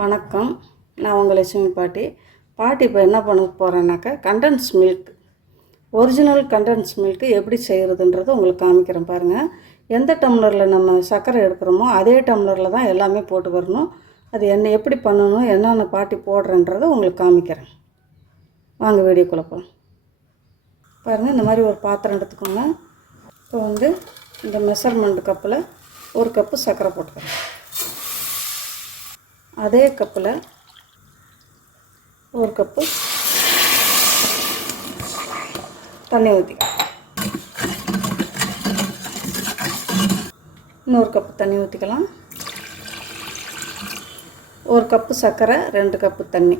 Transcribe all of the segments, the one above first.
வணக்கம். நான் உங்கள் லட்சுமி பாட்டி. பாட்டி இப்போ என்ன பண்ண போகிறேன்னாக்கா condensed milk original condensed milk எப்படி செய்கிறதுன்றது உங்களுக்கு காமிக்கிறேன் பாருங்கள் எந்த டம்ளரில் நம்ம சர்க்கரை எடுக்கிறோமோ அதே டம்ளரில் தான் எல்லாமே போட்டு வரணும். அது என்ன எப்படி பண்ணணும் என்னென்ன பாட்டி போடுறேன்றதை உங்களுக்கு காமிக்கிறேன். வாங்க வீடியோக்குள்ளே போகலாம் பாருங்கள் இந்த மாதிரி ஒரு பாத்திரம் எடுத்துக்கோங்க. இப்போ வந்து இந்த மெஷர்மெண்ட் கப்பில் ஒரு கப்பு சர்க்கரை போட்டுக்கிறேன். அதே கப்பில் ஒரு கப்பு தண்ணி ஊற்றி இன்னொரு கப்பு தண்ணி ஊற்றிக்கலாம் ஒரு கப்பு சர்க்கரை ரெண்டு கப்பு தண்ணி.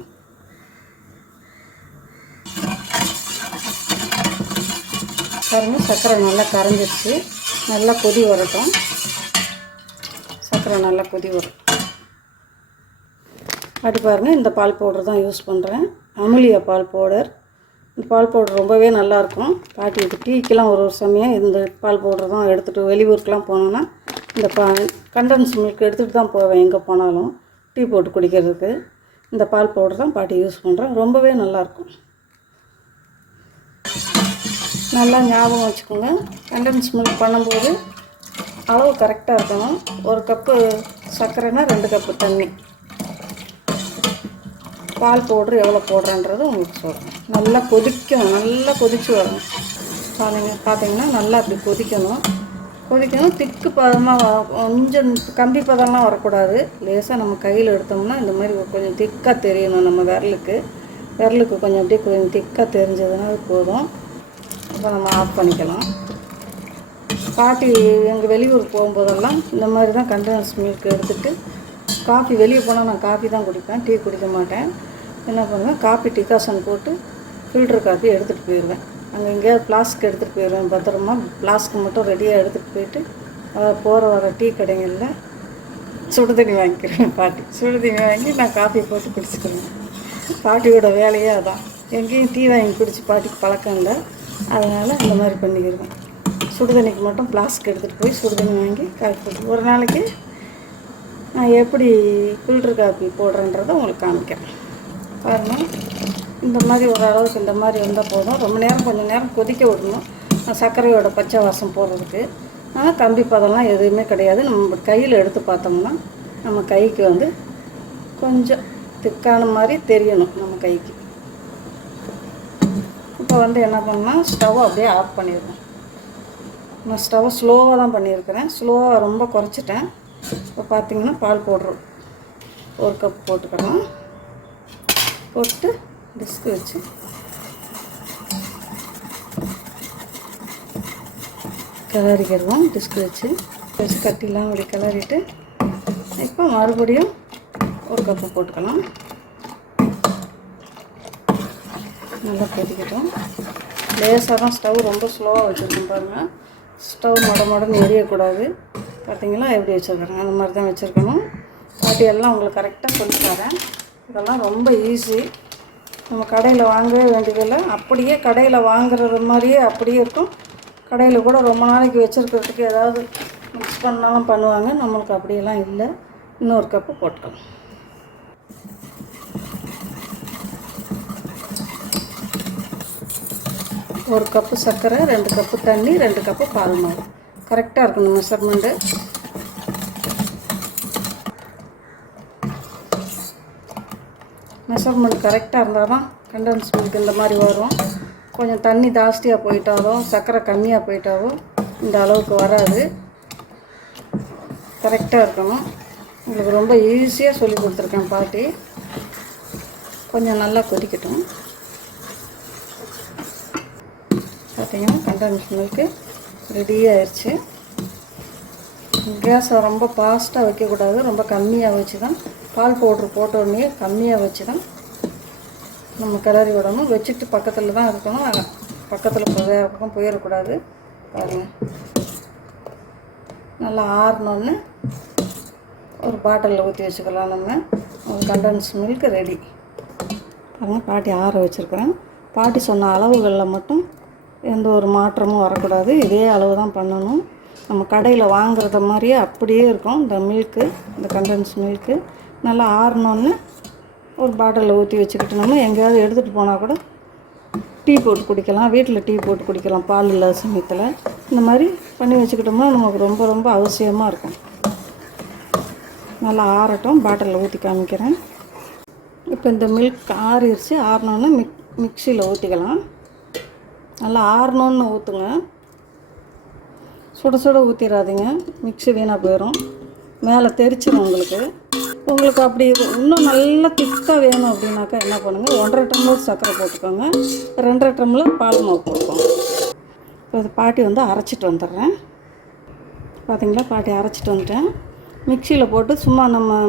பாருங்க சர்க்கரை நல்லா கரைஞ்சிருச்சு. நல்லா கொதி வரட்டும். சர்க்கரை நல்லா கொதி வரும். அது பாருங்கள் இந்த பால் பவுடர் தான் யூஸ் பண்ணுறேன் அமுலியா பால் பவுடர் இந்த பால் பவுடர் ரொம்பவே நல்லாயிருக்கும் பாட்டி இது டீக்கெலாம் ஒரு ஒரு சமயம் இந்த பால் பவுடர் தான் எடுத்துகிட்டு வெளியூருக்கெலாம் போனோன்னா இந்த பா கண்டன்ஸ் மில்க் எடுத்துகிட்டு தான் போவேன் எங்கே போனாலும். டீ போட்டு குடிக்கிறதுக்கு. இந்த பால் பவுடர் தான் பாட்டி யூஸ் பண்ணுறேன் ரொம்பவே நல்லாயிருக்கும் நல்லா ஞாபகம் வச்சுக்கோங்க. கண்டன்ஸ் மில்க் பண்ணும்போது அளவு கரெக்டாக இருக்கணும். ஒரு கப்பு சர்க்கரைனா ரெண்டு கப்பு தண்ணி. பால் பவுட்ரு எவ்வளோ போடுறேன்றது உங்களுக்கு சொல்கிறேன் நல்லா கொதிக்கணும் நல்லா கொதித்து வரும் பாருங்க பார்த்தீங்கன்னா நல்லா அப்படி கொதிக்கணும். கொதிக்கணும் திக்கு பதமாக கொஞ்சம் கம்பி பதம்லாம் வரக்கூடாது. லேசாக நம்ம கையில் எடுத்தோம்னா இந்த மாதிரி கொஞ்சம் திக்காக தெரியணும் நம்ம விரலுக்கு. விரலுக்கு கொஞ்சம் அப்படியே கொஞ்சம் திக்காக தெரிஞ்சதுன்னா அது போதும். இப்போ நம்ம ஆஃப் பண்ணிக்கலாம். பாட்டி எங்கள் வெளியூர் போகும்போதெல்லாம் இந்த மாதிரி தான் கண்டனஸ் மில்க் எடுத்துகிட்டு காஃபி வெளியே போனால் நான் காஃபி தான் குடிப்பேன் டீ குடிக்க மாட்டேன். என்ன பண்ணுவேன் காப்பி டிகாசன் போட்டு ஃபில்டர் காப்பி எடுத்துகிட்டு போயிடுவேன். அங்கே எங்கேயாவது ஃப்ளாஸ்க் எடுத்துகிட்டு போயிடுவேன் பத்திரமா. ஃப்ளாஸ்க் மட்டும் ரெடியாக எடுத்துகிட்டு போயிட்டு போகிற வர டீ கடைகளில் சுடு தண்ணி வாங்கிக்கிறேன் பாட்டி. சுடு தண்ணி வாங்கி நான் காஃபி போட்டு குடிச்சுக்கிறேன் பாட்டியோட வேலையே அதான். எங்கேயும் டீ வாங்கி குடிச்சு பாட்டிக்கு பழக்கம் இல்லை. அதனால் இந்த மாதிரி பண்ணிக்கிடுவேன் சுடு தண்ணிக்கு மட்டும் ஃப்ளாஸ்க் எடுத்துகிட்டு போய் சுடு தண்ணி வாங்கி காஃபி போட்டு ஒரு நாளைக்கு நான் எப்படி ஃபில்டர் காஃபி போடுறேன்றதை உங்களுக்கு காமிக்கிறேன். பாருங்கள் இந்த மாதிரி ஒரு அளவுக்கு இந்த மாதிரி இருந்தால் போதும். ரொம்ப நேரம் கொஞ்சம் நேரம் கொதிக்க விடணும். சர்க்கரையோட பச்சை வாசம் போடுறதுக்கு. ஆனால் கம்பி பதம்லாம் எதுவுமே கிடையாது. நம்ம கையில் எடுத்து பார்த்தோம்னா நம்ம கைக்கு வந்து கொஞ்சம் திக்கான மாதிரி தெரியணும் நம்ம கைக்கு. இப்போ வந்து என்ன பண்ணால் ஸ்டவ் அப்படியே ஆஃப் பண்ணிடுவோம் நான் ஸ்டவ்வை ஸ்லோவாக தான் பண்ணியிருக்கிறேன். ஸ்லோவாக ரொம்ப குறைச்சிட்டேன். இப்போ பார்த்தீங்கன்னா பால் போடுறோம் ஒரு கப் போட்டுக்கலாம் போட்டு டிஸ்க் வச்சு. கிளறிக்கிடுவோம் டிஸ்க் வச்சு. வச்சு கட்டிலாம் அப்படி கிளறிட்டு இப்போ மறுபடியும் ஒரு கப்பு போட்டுக்கலாம். நல்லா கொதிக்கட்டும். லேசாக தான் ஸ்டவ் ரொம்ப ஸ்லோவாக வச்சுருக்கோம் பாருங்கள் ஸ்டவ் மட மடன்னு எரியக்கூடாது. பார்த்தீங்களா எப்படி வச்சுருக்குறேன் அந்த மாதிரி தான் வச்சுருக்கணும். பாட்டி எல்லாம் உங்களுக்கு கரெக்டாக சொல்லி தரேன். இதெல்லாம் ரொம்ப ஈஸி நம்ம கடையில் வாங்கவே வேண்டியதில்லை. அப்படியே கடையில் வாங்குறது மாதிரியே அப்படியே இருக்கும். கடையில் கூட ரொம்ப நாளைக்கு வச்சுருக்கிறதுக்கு ஏதாவது மிக்ஸ் பண்ணாலும் பண்ணுவாங்க. நம்மளுக்கு அப்படியெல்லாம் இல்லை. இன்னொரு கப்பு போட்டுக்கலாம். ஒரு கப்பு சர்க்கரை ரெண்டு கப்பு தண்ணி ரெண்டு கப்பு பால் மாவு. கரெக்டாக இருக்கணும் மெஷர்மெண்ட்டு மெஷர்மெண்ட் கரெக்டாக இருந்தால் தான் கண்டன்ஸ் மில்க் இந்த மாதிரி வரும். கொஞ்சம் தண்ணி ஜாஸ்தியாக போயிட்டாலும் சர்க்கரை கம்மியாக போயிட்டாலும் இந்த அளவுக்கு வராது. கரெக்டாக இருக்கணும். உங்களுக்கு ரொம்ப ஈஸியாக சொல்லி கொடுத்துருக்கேன் பாட்டி. கொஞ்சம் நல்லா கொதிக்கட்டும். பார்த்தீங்கன்னா கண்டன்ஸ் மில்க்கு ரெடி ஆயிடுச்சு கேஸை ரொம்ப ஃபாஸ்ட்டாக வைக்கக்கூடாது. ரொம்ப கம்மியாக வச்சு தான் பால் பவுட்ரு போட்டோடனே கம்மியாக வச்சு தான் நம்ம கிளறி விடணும். வச்சுட்டு பக்கத்தில் தான் இருக்கணும். பக்கத்தில் போய் வேறு பக்கம் போயிடக்கூடாது பாருங்கள் நல்லா ஆறினோன்னு ஒரு பாட்டிலில் ஊற்றி வச்சுக்கலாம் நம்ம. கண்டன்ஸ் மில்க் ரெடி பாருங்கள் பாட்டி ஆற வச்சுருக்குறேன் பாட்டி சொன்ன அளவுகளில் மட்டும் எந்த ஒரு மாற்றமும் வரக்கூடாது. இதே அளவு தான் பண்ணணும். நம்ம கடையில் வாங்குறத மாதிரியே அப்படியே இருக்கும். இந்த மில்க்கு இந்த கண்டன்ஸ் மில்க்கு நல்லா ஆறினோன்னு ஒரு பாட்டிலில் ஊற்றி வச்சுக்கிட்டோம்னா எங்கேயாவது எடுத்துகிட்டு போனால் கூட டீ போட்டு குடிக்கலாம் வீட்டில் டீ போட்டு குடிக்கலாம் பால் இல்லாத சமயத்தில். இந்த மாதிரி பண்ணி வச்சுக்கிட்டோம்னா நமக்கு ரொம்ப ரொம்ப அவசியமாக இருக்கும். நல்லா ஆறட்டும் பாட்டிலில் ஊற்றி காமிக்கிறேன். இப்போ இந்த மில்க் ஆறிடுச்சு ஆறினோன்னு மிக் மிக்சியில் ஊற்றிக்கலாம். நல்லா ஆறணுன்னு ஊற்றுங்க. சுட சுட ஊற்றிடாதீங்க மிக்ஸி வீணாக போயிடும் மேலே தெரிச்சிடும் உங்களுக்கு. உங்களுக்கு அப்படி இன்னும் நல்லா திக்காக வேணும் அப்படின்னாக்கா என்ன பண்ணுங்கள் ஒன்றரை டம்ளர் சர்க்கரை போட்டுக்கோங்க. ரெண்டரை டம்ளர் பால் மாவு போட்டுக்கோங்க. இப்போ இது பாட்டி வந்து அரைச்சிட்டு வந்துடுறேன். பார்த்தீங்களா பாட்டி அரைச்சிட்டு வந்துட்டேன். மிக்சியில் போட்டு சும்மா நம்ம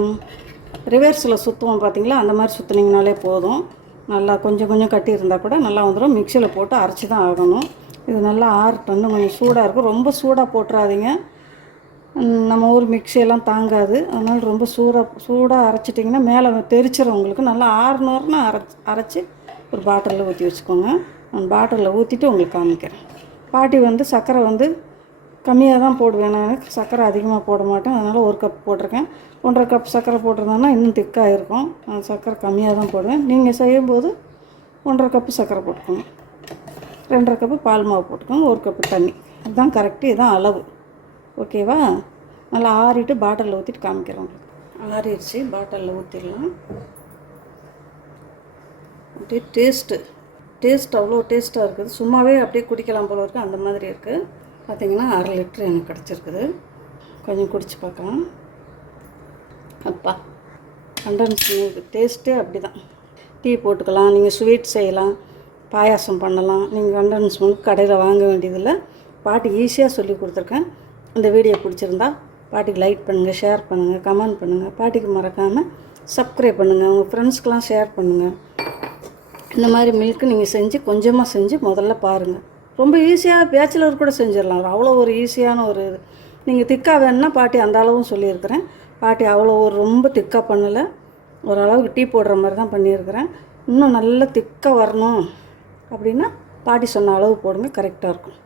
ரிவர்ஸில் சுற்றுவோம் பார்த்தீங்களா அந்த மாதிரி சுற்றுனீங்கனாலே போதும். நல்லா கொஞ்சம் கொஞ்சம் கட்டி இருந்தால் கூட நல்லா வந்துடும் மிக்சியில் போட்டு அரைச்சி தான் ஆகணும். இது நல்லா ஆறட்டும். வந்து கொஞ்சம் சூடாக இருக்கும். ரொம்ப சூடாக போட்டுறாதீங்க. நம்ம ஊர் மிக்சியெல்லாம் தாங்காது. அதனால் ரொம்ப சூடாக சூடாக அரைச்சிட்டிங்கன்னா மேலே தெரிச்சிடும் உங்களுக்கு. நல்லா ஆறுநூறுனா அரைச்சி அரைச்சி ஒரு பாட்டிலில் ஊற்றி வச்சுக்கோங்க. நான் பாட்டிலில் ஊற்றிட்டு உங்களுக்கு காமிக்கிறேன். பாட்டி வந்து சர்க்கரை வந்து கம்மியாக தான் போடுவேன் நான். சர்க்கரை அதிகமாக போட மாட்டேன். அதனால் ஒரு கப் போட்டிருக்கேன். ஒன்றரை கப் சர்க்கரை போட்டிருந்தேன்னா இன்னும் திக்காக இருக்கும் நான் சர்க்கரை கம்மியாக தான் போடுவேன். நீங்கள் செய்யும்போது ஒன்றரை கப்பு சர்க்கரை போட்டுக்கோங்க. ரெண்டரை கப்பு பால் மாவு போட்டுக்கோங்க. ஒரு கப்பு தண்ணி. இதுதான் கரெக்டு. இதுதான் அளவு. ஓகேவா? நல்லா ஆறிட்டு பாட்டிலில் ஊற்றிட்டு காமிக்கிறேன் உங்களுக்கு. ஆறிடுச்சு பாட்டிலில் ஊற்றிடலாம் அப்படியே டேஸ்ட்டு டேஸ்ட் அவ்வளோ டேஸ்ட்டாக இருக்குது. சும்மாவே அப்படியே குடிக்கலாம் போல இருக்குது அந்த மாதிரி இருக்குது பார்த்தீங்கன்னா அரை லிட்ரு எனக்கு கிடச்சிருக்குது. கொஞ்சம் குடிச்சு பார்க்கலாம். அப்பா கண்டன்ஸ் மில்க் டேஸ்ட்டே அப்படி தான் டீ போட்டுக்கலாம். நீங்கள் ஸ்வீட் செய்யலாம். பாயாசம் பண்ணலாம். நீங்கள் கண்டன்ஸ் மில்க் கடையில் வாங்க வேண்டியதில்லை. பாட்டு ஈஸியாக சொல்லி கொடுத்துருக்கேன். இந்த வீடியோ பிடிச்சிருந்தா பாட்டிக்கு லைக் பண்ணுங்கள் ஷேர் பண்ணுங்கள் கமெண்ட் பண்ணுங்கள் பாட்டிக்கு மறக்காமல் சப்ஸ்கிரைப் பண்ணுங்கள் உங்கள் ஃப்ரெண்ட்ஸ்க்கெலாம் ஷேர் பண்ணுங்கள் இந்த மாதிரி மில்க்கு நீங்கள் செஞ்சு கொஞ்சமாக செஞ்சு முதல்ல பாருங்கள் ரொம்ப ஈஸியாக பேச்சுலர் கூட செஞ்சிடலாம். அவ்வளோ ஒரு ஈஸியான ஒரு இது. நீங்கள் திக்காக வேணும்னா பாட்டி அந்த அளவும் சொல்லியிருக்கிறேன். பாட்டி அவ்வளோ ஒரு ரொம்ப திக்காக பண்ணலை. ஓரளவுக்கு டீ போடுற மாதிரி தான் பண்ணியிருக்கிறேன். இன்னும் நல்லா திக்காக வரணும் அப்படின்னா பாட்டி சொன்ன அளவு போடுங்க கரெக்டாக இருக்கும்.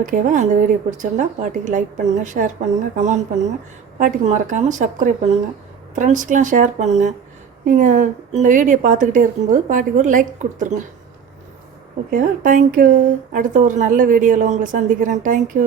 ஓகேவா? அந்த வீடியோ பிடிச்சிருந்தா பாட்டிக்கு லைக் பண்ணுங்கள் ஷேர் பண்ணுங்கள் கமெண்ட் பண்ணுங்கள் பாட்டிக்கு மறக்காமல் சப்ஸ்கிரைப் பண்ணுங்கள் ஃப்ரெண்ட்ஸ்க்கெலாம் ஷேர் பண்ணுங்கள் நீங்கள் இந்த வீடியோ பார்த்துக்கிட்டே இருக்கும்போது பாட்டிக்கு ஒரு லைக் கொடுத்துருங்க. ஓகேவா? தேங்க்யூ அடுத்த ஒரு நல்ல வீடியோவில் உங்களை சந்திக்கிறேன். தேங்க்யூ